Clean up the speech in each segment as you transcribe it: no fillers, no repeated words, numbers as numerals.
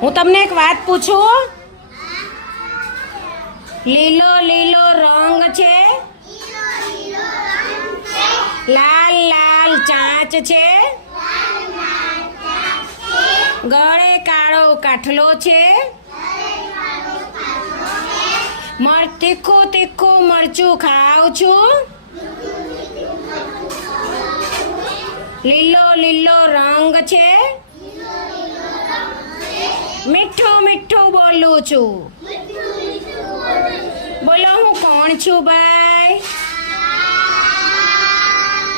હું તમને એક વાત પૂછું. લીલો લીલો રંગ છે, લાલ લાલ ચાંચ છે, ગળે કાળો કાઠલો છે, તીખું તીખું મરચું ખાઉં છું, લીલો લીલો રંગ છે, મીઠું મીઠું બોલું છું. બોલો હું કોણ છું ભાઈ?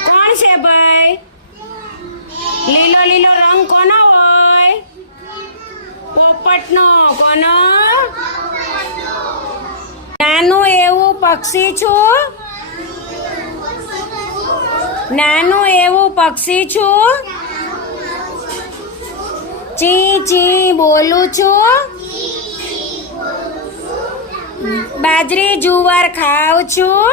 કોણ છે ભાઈ? લીલો લીલો રંગ કોનો હોય? પોપટનો. કોનો? નાનું એવું પક્ષી છું, નાનું એવું પક્ષી છું, ચી ચી બોલું છું, બાજરી જુવાર ખાઉં છું.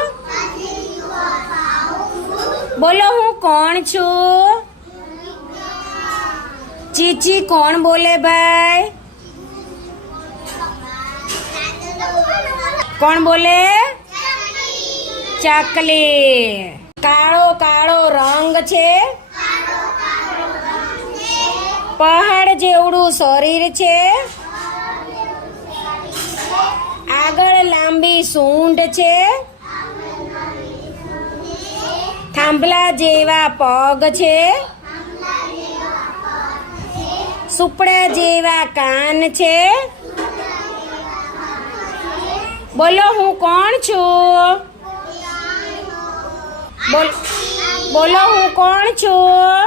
બોલો હું કોણ છું? ચીચી કોણ બોલે ભાઈ? કોણ બોલે? ચકલી. કાળો કાળો રંગ છે, પહાડ જેવડું શરીર છે, આગળ લાંબી સૂંઢ છે, થાંભલા જેવા પગ છે, સુપડા જેવા કાન છે. બોલો હું કોણ છું? બોલો હું કોણ છું?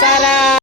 સરસ.